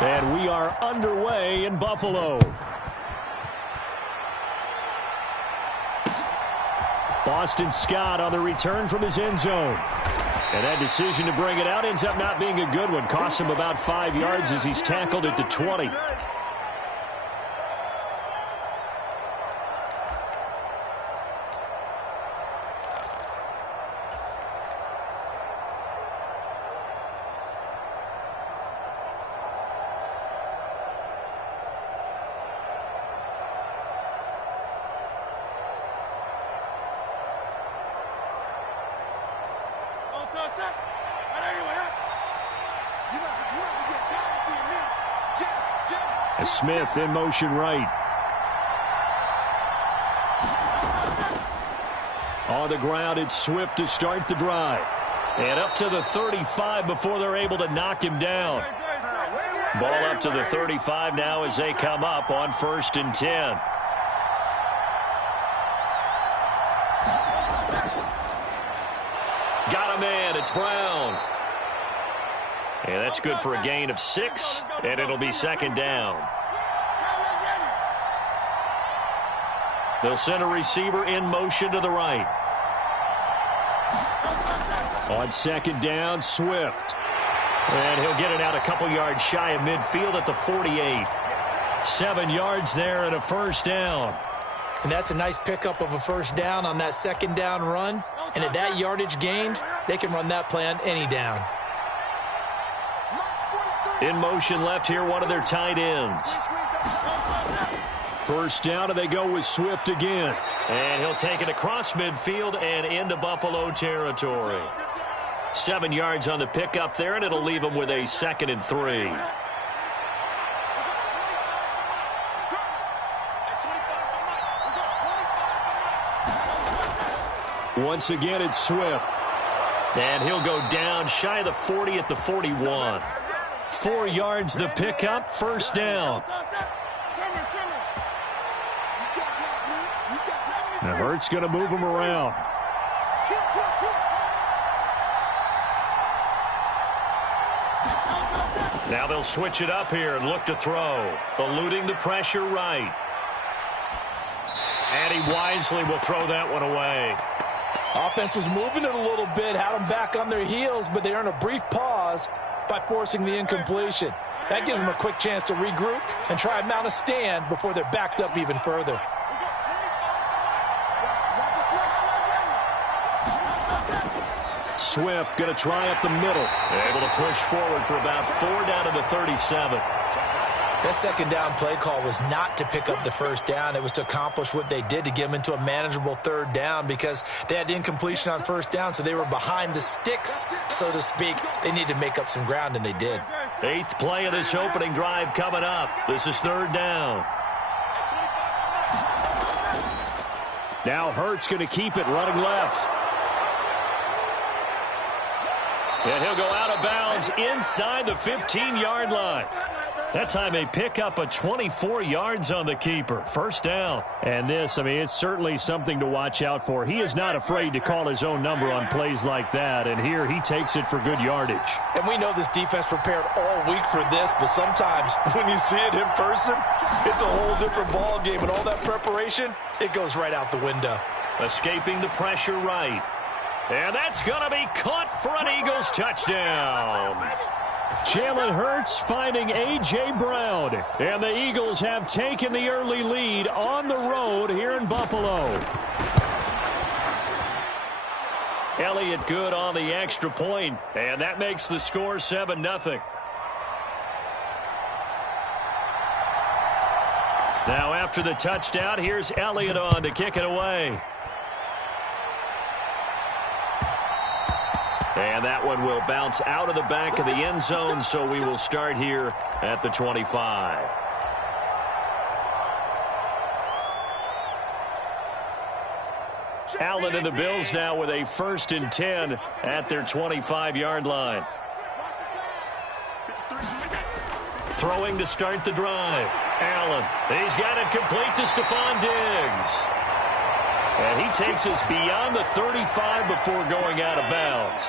And we are underway in Buffalo. Boston Scott on the return from his end zone. And that decision to bring it out ends up not being a good one. Costs him about 5 yards as he's tackled at the 20. Smith in motion right. On the ground, it's Swift to start the drive. And up to the 35 before they're able to knock him down. Ball up to the 35 now as they come up on 1st and 10. Got a man. It's Brown. And that's good for a gain of 6, and it'll be 2nd down. They'll send a receiver in motion to the right. On 2nd down, Swift. And he'll get it out a couple yards shy of midfield at the 48. 7 yards there and a 1st down. And that's a nice pickup of a 1st down on that 2nd down run. And at that yardage gained, they can run that play on any down. In motion left here, one of their tight ends. 1st down, and they go with Swift again. And he'll take it across midfield and into Buffalo territory. 7 yards on the pickup there, and it'll leave him with a 2nd and 3. Once again, it's Swift. And he'll go down shy of the 40 at the 41. 4 yards the pickup, 1st down. Now Hurts going to move him around. Now they'll switch it up here and look to throw. Eluding the pressure right. And he wisely will throw that one away. Offense was moving it a little bit, had them back on their heels, but they earned a brief pause by forcing the incompletion. That gives them a quick chance to regroup and try and mount a stand before they're backed up even further. Swift going to try up the middle. Able to push forward for about 4 down to the 37. That 2nd down play call was not to pick up the 1st down. It was to accomplish what they did to get them into a manageable 3rd down because they had incompletion on 1st down, so they were behind the sticks, so to speak. They needed to make up some ground, and they did. 8th play of this opening drive coming up. This is 3rd down. Now Hurts going to keep it running left. And he'll go out of bounds inside the 15-yard line. That time they pick up a 24 yards on the keeper. 1st down. And this, I mean, it's certainly something to watch out for. He is not afraid to call his own number on plays like that. And here he takes it for good yardage. And we know this defense prepared all week for this, but sometimes when you see it in person, it's a whole different ball game. And all that preparation, it goes right out the window. Escaping the pressure right. And that's going to be caught for an Eagles touchdown. Jalen Hurts finding A.J. Brown. And the Eagles have taken the early lead on the road here in Buffalo. Elliott good on the extra point, and that makes the score 7-0. Now after the touchdown, here's Elliott on to kick it away. And that one will bounce out of the back of the end zone, so we will start here at the 25. Allen and the Bills now with a 1st and 10 at their 25-yard line. Throwing to start the drive. Allen, he's got it complete to Stephon Diggs. And he takes us beyond the 35 before going out of bounds.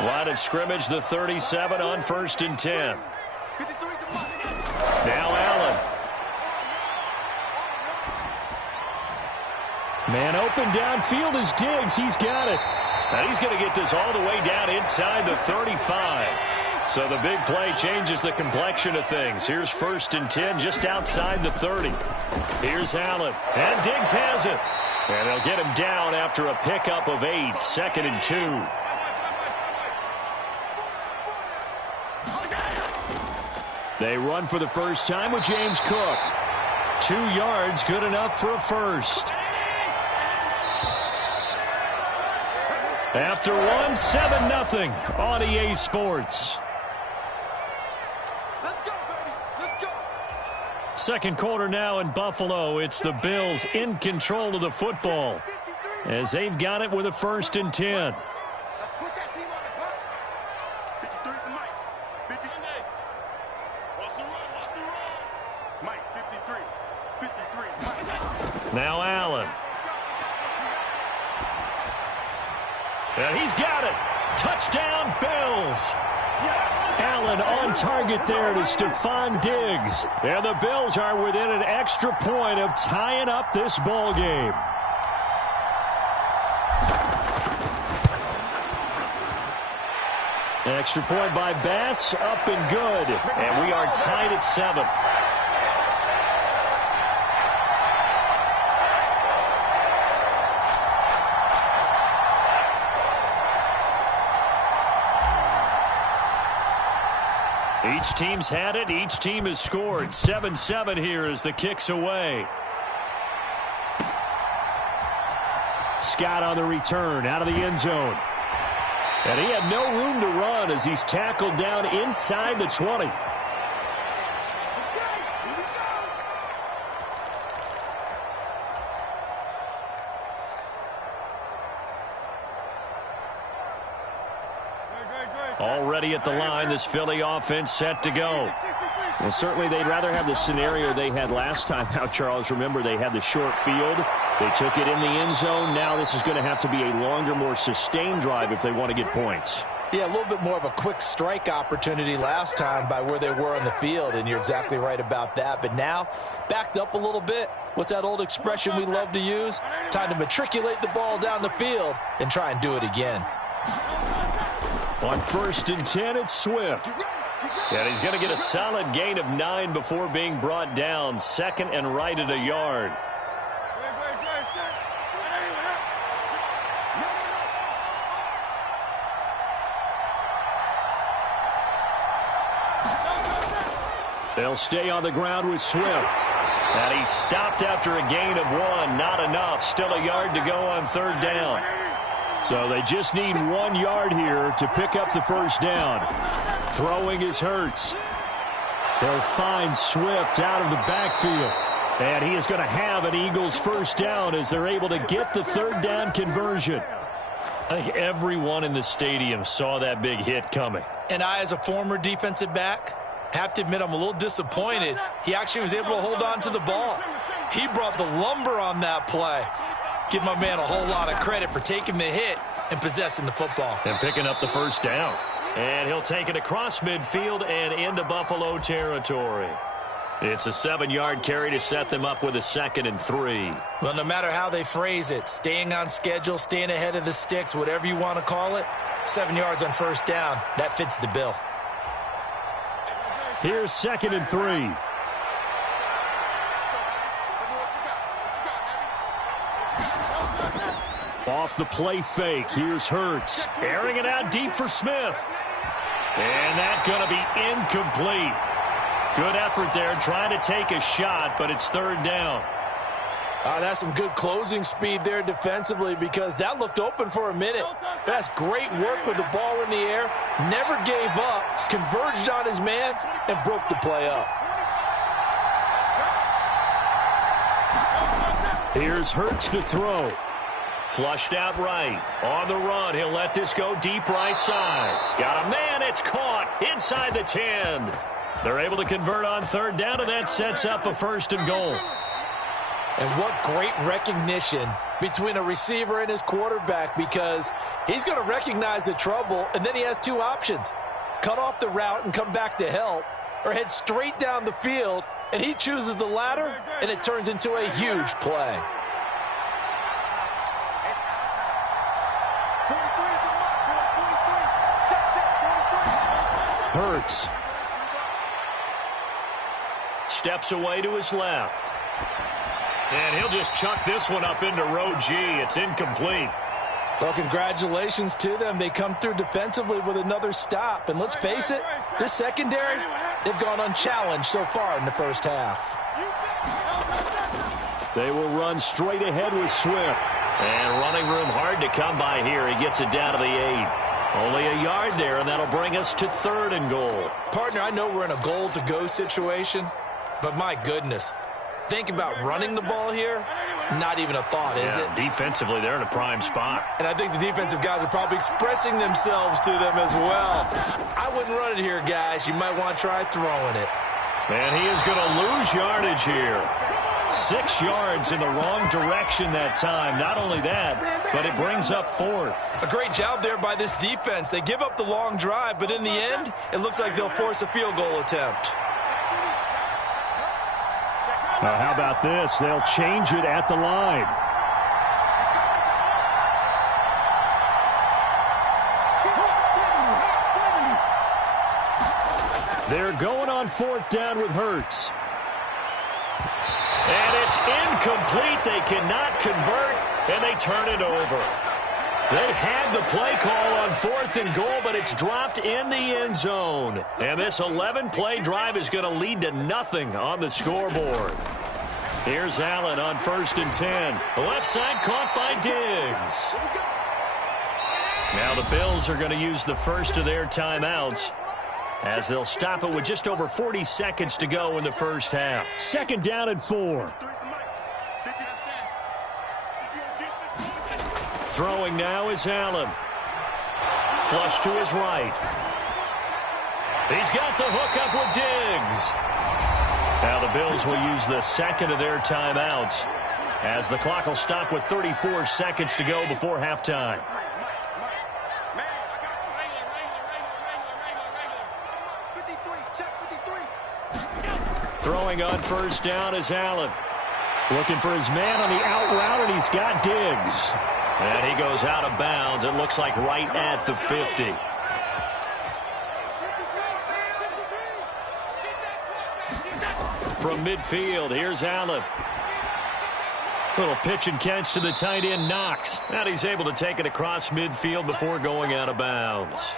Line of scrimmage, the 37 on 1st and 10. Open downfield is Diggs. He's got it. And he's going to get this all the way down inside the 35. So the big play changes the complexion of things. Here's 1st and 10 just outside the 30. Here's Allen. And Diggs has it. And they'll get him down after a pickup of 8. 2nd and 2. They run for the first time with James Cook. 2 yards, good enough for a first. After 1, 7-0 on EA Sports. Second quarter now in Buffalo. It's the Bills in control of the football as they've got it with a 1st and 10. Now Allen. And he's got it. Touchdown, Bills. Allen on target there to Stephon Diggs. And the Bills are within an extra point of tying up this ball game. Extra point by Bass, up and good. And we are tied at 7. Each team's had it. Each team has scored. 7-7 here as the kick's away. Scott on the return out of the end zone. And he had no room to run as he's tackled down inside the 20. Already at the line, this Philly offense set to go. Well, certainly they'd rather have the scenario they had last time out, Charles. Remember, they had the short field. They took it in the end zone. Now this is going to have to be a longer, more sustained drive if they want to get points. Yeah, a little bit more of a quick strike opportunity last time by where they were on the field, and you're exactly right about that. But now, backed up a little bit. What's that old expression we love to use? Time to matriculate the ball down the field and try and do it again. On 1st and 10, it's Swift. And he's going to get a solid gain of 9 before being brought down. 2nd and right at a yard. They'll stay on the ground with Swift. And he stopped after a gain of 1. Not enough. Still a yard to go on 3rd down. So they just need 1 yard here to pick up the first down. Throwing is Hurts. They'll find Swift out of the backfield. And he is going to have an Eagles first down as they're able to get the 3rd down conversion. I think everyone in the stadium saw that big hit coming. And I, as a former defensive back, have to admit I'm a little disappointed. He actually was able to hold on to the ball. He brought the lumber on that play. Give my man a whole lot of credit for taking the hit and possessing the football. And picking up the first down. And he'll take it across midfield and into Buffalo territory. It's a 7-yard carry to set them up with a 2nd and 3. Well, no matter how they phrase it, staying on schedule, staying ahead of the sticks, whatever you want to call it, 7 yards on first down, that fits the bill. Here's 2nd and 3. Off the play fake, here's Hurts. Airing it out deep for Smith. And that's going to be incomplete. Good effort there, trying to take a shot, but it's 3rd down. That's some good closing speed there defensively because that looked open for a minute. That's great work with the ball in the air. Never gave up, converged on his man, and broke the play up. Here's Hurts to throw. Flushed out right. On the run, he'll let this go deep right side. Got a man, it's caught inside the 10. They're able to convert on 3rd down, and that sets up a 1st and goal. And what great recognition between a receiver and his quarterback because he's going to recognize the trouble, and then he has 2 options. Cut off the route and come back to help, or head straight down the field, and he chooses the latter, and it turns into a huge play. Hurts. Steps away to his left. And he'll just chuck this one up into row G. It's incomplete. Well, congratulations to them. They come through defensively with another stop. And let's face it, this secondary, they've gone unchallenged so far in the first half. They will run straight ahead with Swift. And running room hard to come by here. He gets it down to the 8. Only a yard there, and that'll bring us to 3rd and goal. Partner, I know we're in a goal-to-go situation, but my goodness, think about running the ball here. Not even a thought, is it? Defensively, they're in a prime spot. And I think the defensive guys are probably expressing themselves to them as well. I wouldn't run it here, guys. You might want to try throwing it. And he is going to lose yardage here. 6 yards in the wrong direction that time. Not only that, but it brings up 4th. A great job there by this defense. They give up the long drive, but in the end, it looks like they'll force a field goal attempt. Now, how about this? They'll change it at the line. They're going on 4th down with Hurts. And it's incomplete. They cannot convert, and they turn it over. They had the play call on 4th and goal, but it's dropped in the end zone. And this 11-play drive is going to lead to nothing on the scoreboard. Here's Allen on 1st and 10. The left side caught by Diggs. Now the Bills are going to use the first of their timeouts, as they'll stop it with just over 40 seconds to go in the first half. 2nd down and 4. Throwing now is Allen. Flush to his right. He's got the hook up with Diggs. Now the Bills will use the second of their timeouts, as the clock will stop with 34 seconds to go before halftime. Throwing on 1st down is Allen. Looking for his man on the out route, and he's got Diggs. And he goes out of bounds. It looks like right at the 50. From midfield, here's Allen. Little pitch and catch to the tight end, Knox. And he's able to take it across midfield before going out of bounds.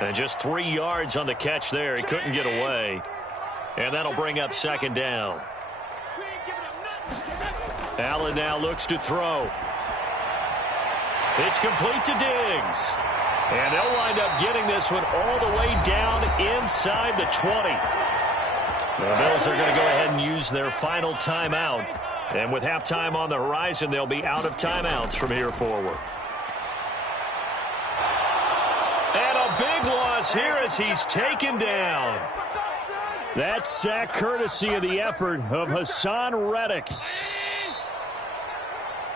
And just 3 yards on the catch there. He couldn't get away. And that'll bring up 2nd down. Allen now looks to throw. It's complete to Diggs. And they'll wind up getting this one all the way down inside the 20. The Bills are going to go ahead and use their final timeout. And with halftime on the horizon, they'll be out of timeouts from here forward. And a big loss here as he's taken down. That sack courtesy of the effort of Hassan Reddick.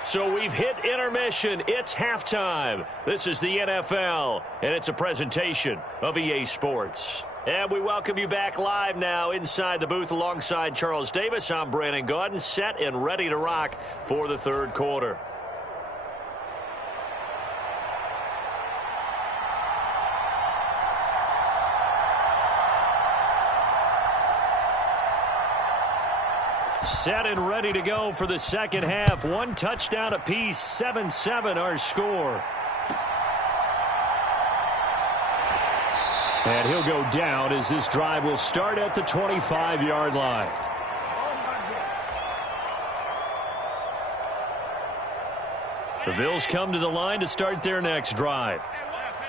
So we've hit intermission. It's halftime. This is the NFL, and it's a presentation of EA Sports. And we welcome you back live now inside the booth alongside Charles Davis. I'm Brandon Gaudin, set and ready to rock for the 3rd quarter. Set and ready to go for the 2nd half. 1 touchdown apiece, 7-7 our score. And he'll go down as this drive will start at the 25-yard line. The Bills come to the line to start their next drive.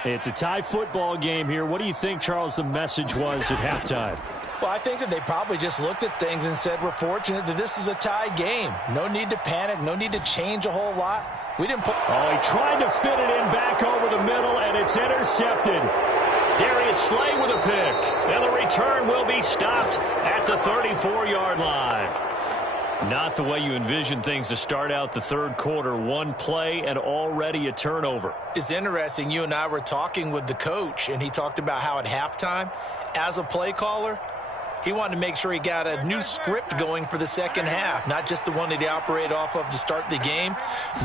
It's a tie football game here. What do you think, Charles, the message was at halftime? Well, I think that they probably just looked at things and said, we're fortunate that this is a tie game. No need to panic. No need to change a whole lot. We didn't put... Oh, he tried to fit it in back over the middle, and it's intercepted. Darius Slay with a pick. And the return will be stopped at the 34-yard line. Not the way you envision things to start out the 3rd quarter. 1 play and already a turnover. It's interesting. You and I were talking with the coach, and he talked about how at halftime, as a play caller, he wanted to make sure he got a new script going for the 2nd half, not just the one that he operated off of to start the game.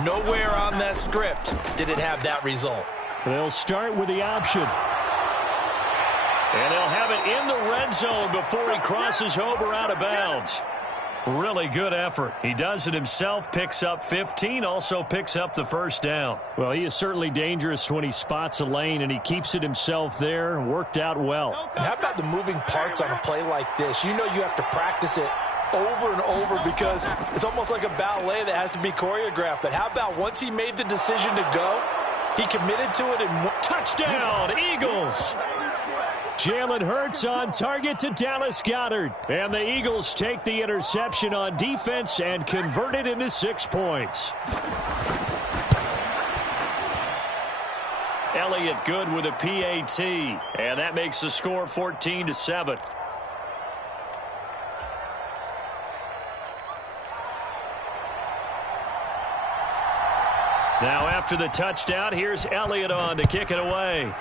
Nowhere on that script did it have that result. They'll start with the option. And they'll have it in the red zone before he crosses over out of bounds. Really good effort. He does it himself, picks up 15, also picks up the first down. Well, he is certainly dangerous when he spots a lane, and he keeps it himself there. Worked out well. How about the moving parts on a play like this? You know you have to practice it over and over because it's almost like a ballet that has to be choreographed. But how about once he made the decision to go, he committed to it and touchdown, Eagles! Jalen Hurts on target to Dallas Goedert. And the Eagles take the interception on defense and convert it into 6 points. Elliott good with a PAT. And that makes the score 14-7. Now after the touchdown, here's Elliott on to kick it away.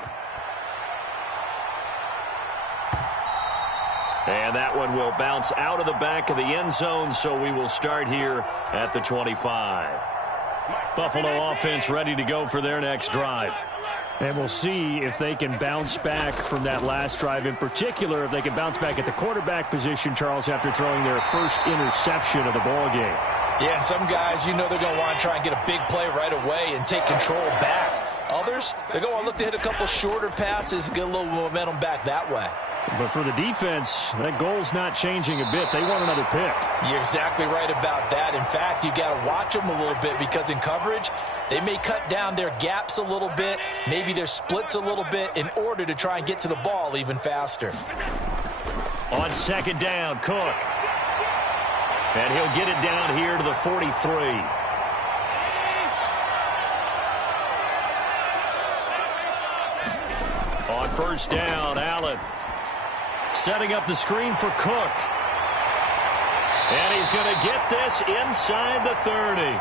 And that one will bounce out of the back of the end zone, so we will start here at the 25. Buffalo offense ready to go for their next drive. And we'll see if they can bounce back from that last drive. In particular, if they can bounce back at the quarterback position, Charles, after throwing their first interception of the ball game. Yeah, some guys, you know they're going to want to try and get a big play right away and take control back. Others, they're going to look to hit a couple shorter passes and get a little momentum back that way. But for the defense, that goal's not changing a bit. They want another pick. You're exactly right about that. In fact, you got to watch them a little bit because in coverage, they may cut down their gaps a little bit, maybe their splits a little bit in order to try and get to the ball even faster. On second down, Cook. And he'll get it down here to the 43. On first down, Allen. Setting up the screen for Cook. And he's going to get this inside the 30.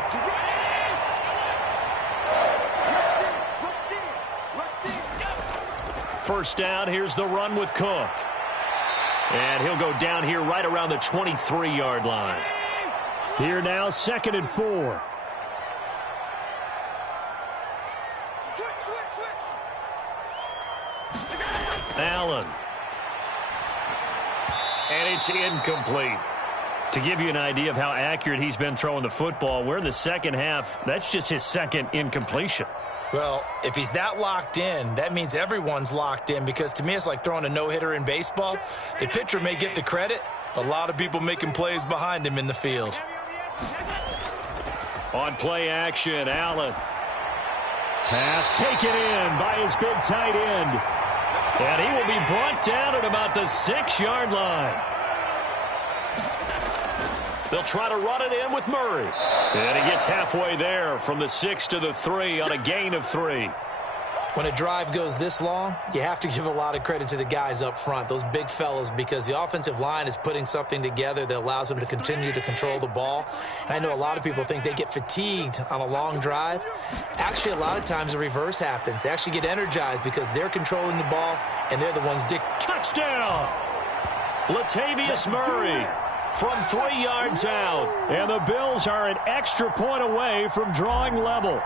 First down, here's the run with Cook. And he'll go down here right around the 23-yard line. Here now, 2nd and 4. Allen. And it's incomplete. To give you an idea of how accurate he's been throwing the football, we're in the second half. That's just his second incompletion. Well, if he's that locked in, that means everyone's locked in, because to me it's like throwing a no-hitter in baseball. The pitcher may get the credit, a lot of people making plays behind him in the field. On play action, Allen. Pass taken in by his big tight end. And he will be brought down at about the 6-yard line. They'll try to run it in with Murray. And he gets halfway there from the 6 to the 3 on a gain of 3. When a drive goes this long, you have to give a lot of credit to the guys up front, those big fellas, because the offensive line is putting something together that allows them to continue to control the ball. And I know a lot of people think they get fatigued on a long drive. Actually, a lot of times the reverse happens. They actually get energized because they're controlling the ball, and they're the ones touchdown! Latavius Murray from 3 yards out. And the Bills are an extra point away from drawing level.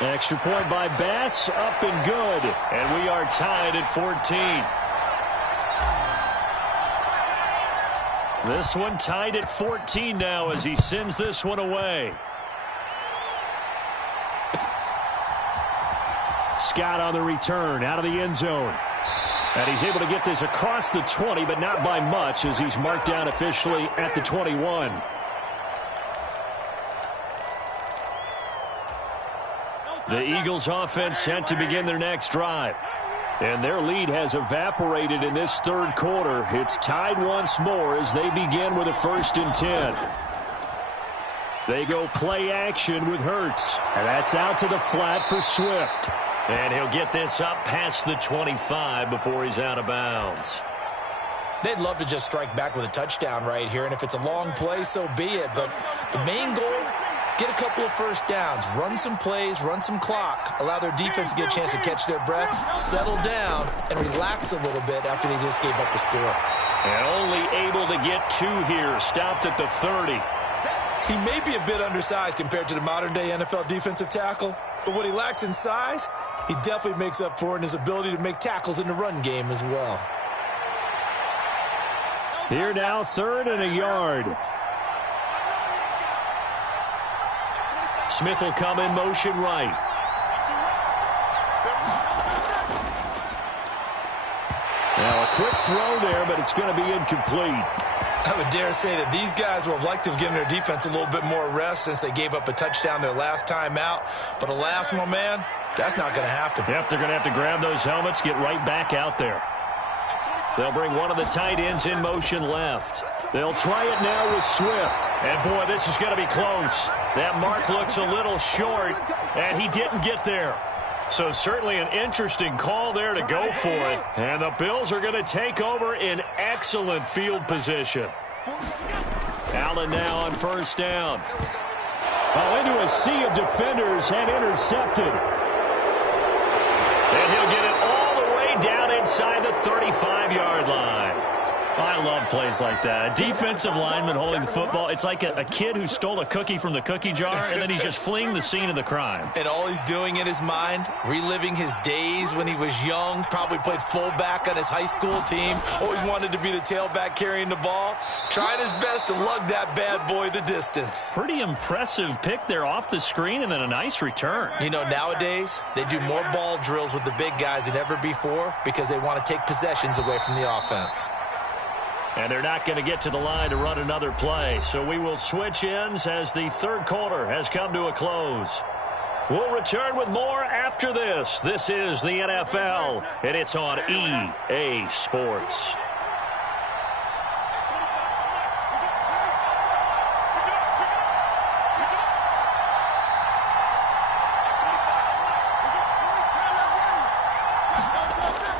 Extra point by Bass, up and good. And we are tied at 14. This one tied at 14 now as he sends this one away. Scott on the return out of the end zone. And he's able to get this across the 20, but not by much, as he's marked down officially at the 21. The Eagles offense set to begin their next drive. And their lead has evaporated in this third quarter. It's tied once more as they begin with a 1st and 10. They go play action with Hurts. And that's out to the flat for Swift. And he'll get this up past the 25 before he's out of bounds. They'd love to just strike back with a touchdown right here. And if it's a long play, so be it. But the main goal, get a couple of first downs, run some plays, run some clock, allow their defense to get a chance to catch their breath, settle down, and relax a little bit after they just gave up the score. And only able to get 2 here, stopped at the 30. He may be a bit undersized compared to the modern-day NFL defensive tackle, But what he lacks in size, he definitely makes up for in his ability to make tackles in the run game as well. Here now, 3rd and a yard. Smith will come in motion right. Now a quick throw there, but it's going to be incomplete. I would dare say that these guys would have liked to have given their defense a little bit more rest since they gave up a touchdown their last time out. But alas, my man, that's not going to happen. Yep, they're going to have to grab those helmets, get right back out there. They'll bring one of the tight ends in motion left. They'll try it now with Swift. And, boy, this is going to be close. That mark looks a little short, and he didn't get there. So certainly an interesting call there to go for it. And the Bills are going to take over in excellent field position. Allen now on 1st down. Oh, into a sea of defenders and intercepted. And he'll get it all the way down inside the 35-yard line. I love plays like that. A defensive lineman holding the football. It's like a kid who stole a cookie from the cookie jar, and then he's just fleeing the scene of the crime. And all he's doing in his mind, reliving his days when he was young, probably played fullback on his high school team, always wanted to be the tailback carrying the ball, trying his best to lug that bad boy the distance. Pretty impressive pick there off the screen, and then a nice return. You know, nowadays, they do more ball drills with the big guys than ever before because they want to take possessions away from the offense. And they're not going to get to the line to run another play. So we will switch ends as the 3rd quarter has come to a close. We'll return with more after this. This is the NFL, and it's on EA Sports.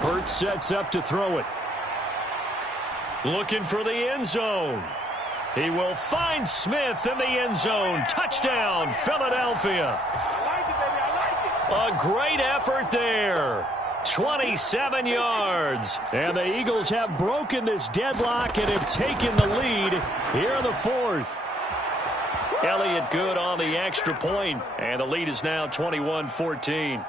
Hurts sets up to throw it. Looking for the end zone. He will find Smith in the end zone. Touchdown, Philadelphia. A great effort there. 27 yards. And the Eagles have broken this deadlock and have taken the lead here in the 4th. Elliott good on the extra point, and the lead is now 21-14.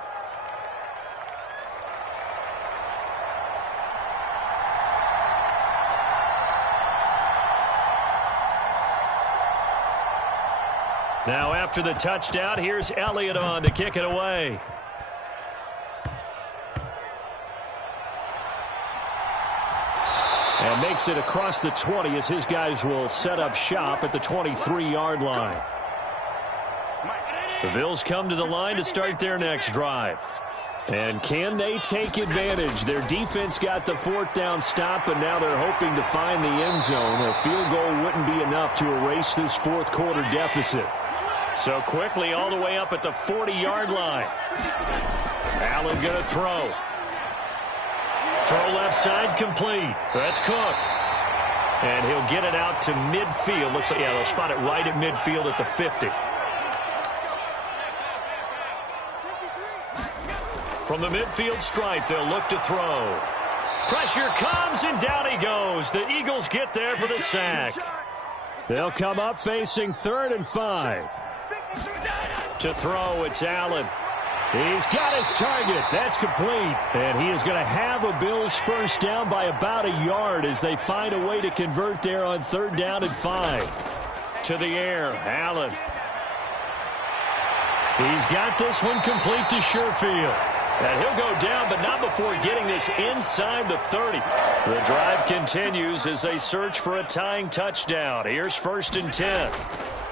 Now after the touchdown, here's Elliott on to kick it away. And makes it across the 20 as his guys will set up shop at the 23-yard line. The Bills come to the line to start their next drive. And can they take advantage? Their defense got the 4th down stop, but now they're hoping to find the end zone. A field goal wouldn't be enough to erase this 4th quarter deficit. So quickly all the way up at the 40-yard line. Allen going to throw. Throw left side complete. That's Cook. And he'll get it out to midfield. Looks like, yeah, they'll spot it right at midfield at the 50. From the midfield stripe, they'll look to throw. Pressure comes, and down he goes. The Eagles get there for the sack. They'll come up facing 3rd and 5. To throw, it's Allen. He's got his target. That's complete. And he is going to have a Bills 1st down by about a yard as they find a way to convert there on 3rd down and 5. To the air, Allen. He's got this one complete to Sherfield. And he'll go down, but not before getting this inside the 30. The drive continues as they search for a tying touchdown. Here's 1st and 10.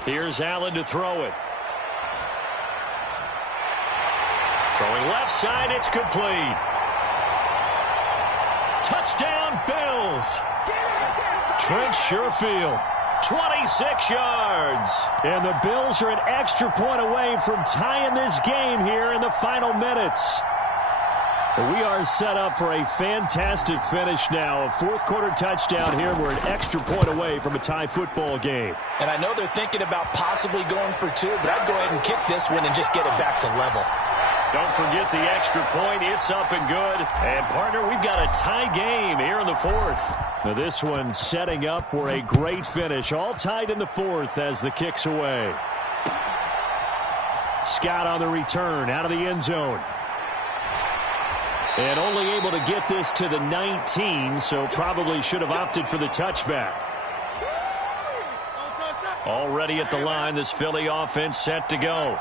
Here's Allen to throw it. Throwing left side, it's complete. Touchdown, Bills. Trent Sherfield, 26 yards. And the Bills are an extra point away from tying this game here in the final minutes. We are set up for a fantastic finish now. A 4th quarter touchdown here. We're an extra point away from a tie football game. And I know they're thinking about possibly going for 2, but I'd go ahead and kick this one and just get it back to level. Don't forget the extra point. It's up and good. And, partner, we've got a tie game here in the 4th. Now this one setting up for a great finish. All tied in the 4th as the kick's away. Scott on the return out of the end zone. And only able to get this to the 19, so probably should have opted for the touchback. Already at the line, this Philly offense set to go.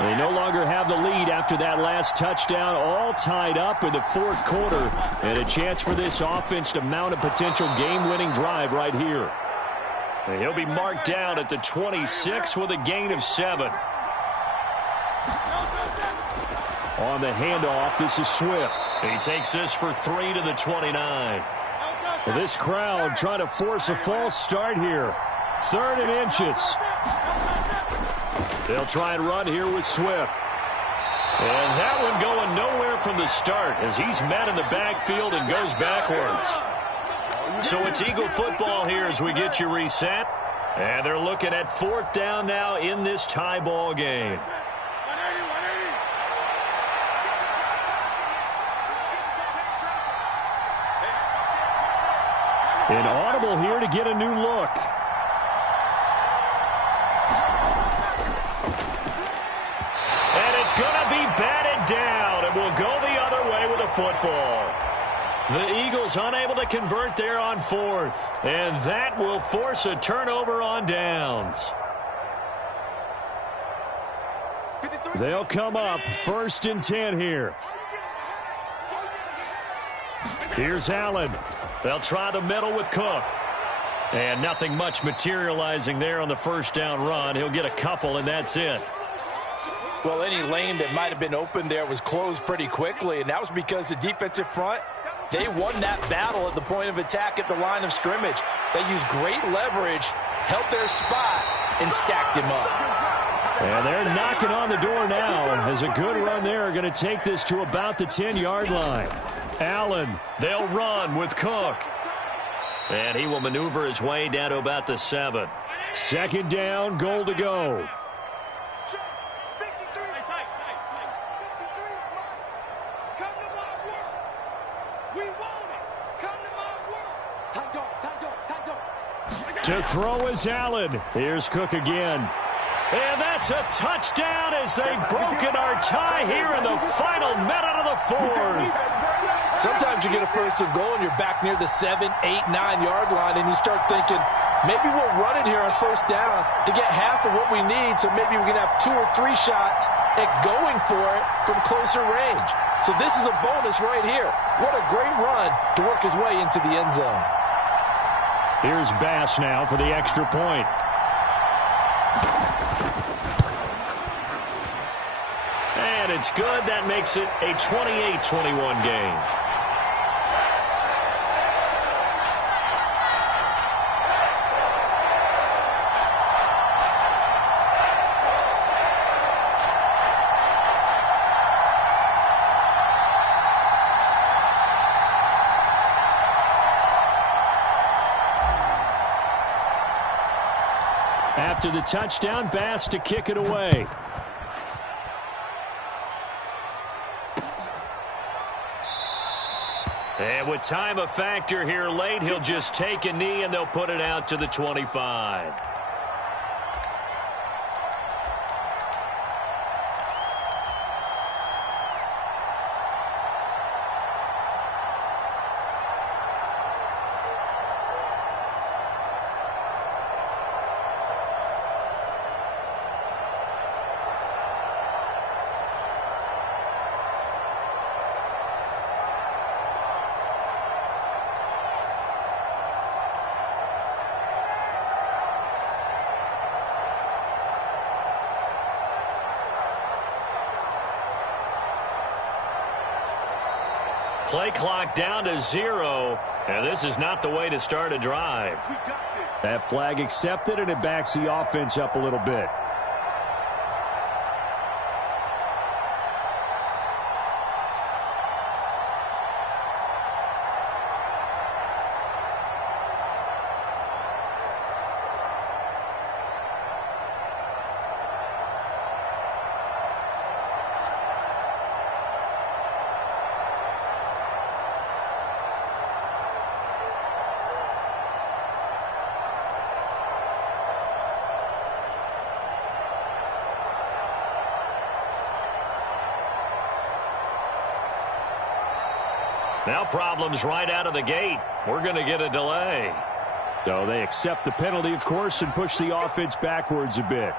They no longer have the lead after that last touchdown, all tied up in the fourth quarter, and a chance for this offense to mount a potential game-winning drive right here. And he'll be marked down at the 26 with a gain of 7. On the handoff, this is Swift. He takes this for 3 to the 29. Well, this crowd trying to force a false start here. 3rd and inches. They'll try and run here with Swift. And that one going nowhere from the start as he's met in the backfield and goes backwards. So it's Eagle football here as we get you reset. And they're looking at 4th down now in this tie ball game. An audible here to get a new look. And it's going to be batted down, and we'll go the other way with a football. The Eagles unable to convert there on 4th, and that will force a turnover on downs. They'll come up 1st and 10 here. Here's Allen. They'll try the middle with Cook. And nothing much materializing there on the 1st down run. He'll get a couple, and that's it. Well, any lane that might have been open there was closed pretty quickly, and that was because the defensive front, they won that battle at the point of attack at the line of scrimmage. They used great leverage, held their spot, and stacked him up. And they're knocking on the door now as a good run there are going to take this to about the 10-yard line. Allen, they'll run with Cook. And he will maneuver his way down to about the 7. 2nd down, goal to go. To throw is Allen. Here's Cook again. And that's a touchdown as they've broken our tie here in the final minute of the 4th. Sometimes you get a 1st and goal and you're back near the 7, 8, 9-yard line, and you start thinking, maybe we'll run it here on 1st down to get half of what we need, so maybe we can have 2 or 3 shots at going for it from closer range. So this is a bonus right here. What a great run to work his way into the end zone. Here's Bass now for the extra point. And it's good. That makes it a 28-21 game. After the touchdown, Bass to kick it away. And with time a factor here late, he'll just take a knee and they'll put it out to the 25. Play clock down to 0, and this is not the way to start a drive. That flag accepted, and it backs the offense up a little bit. Now problems right out of the gate. We're going to get a delay. So they accept the penalty, of course, and push the offense backwards a bit.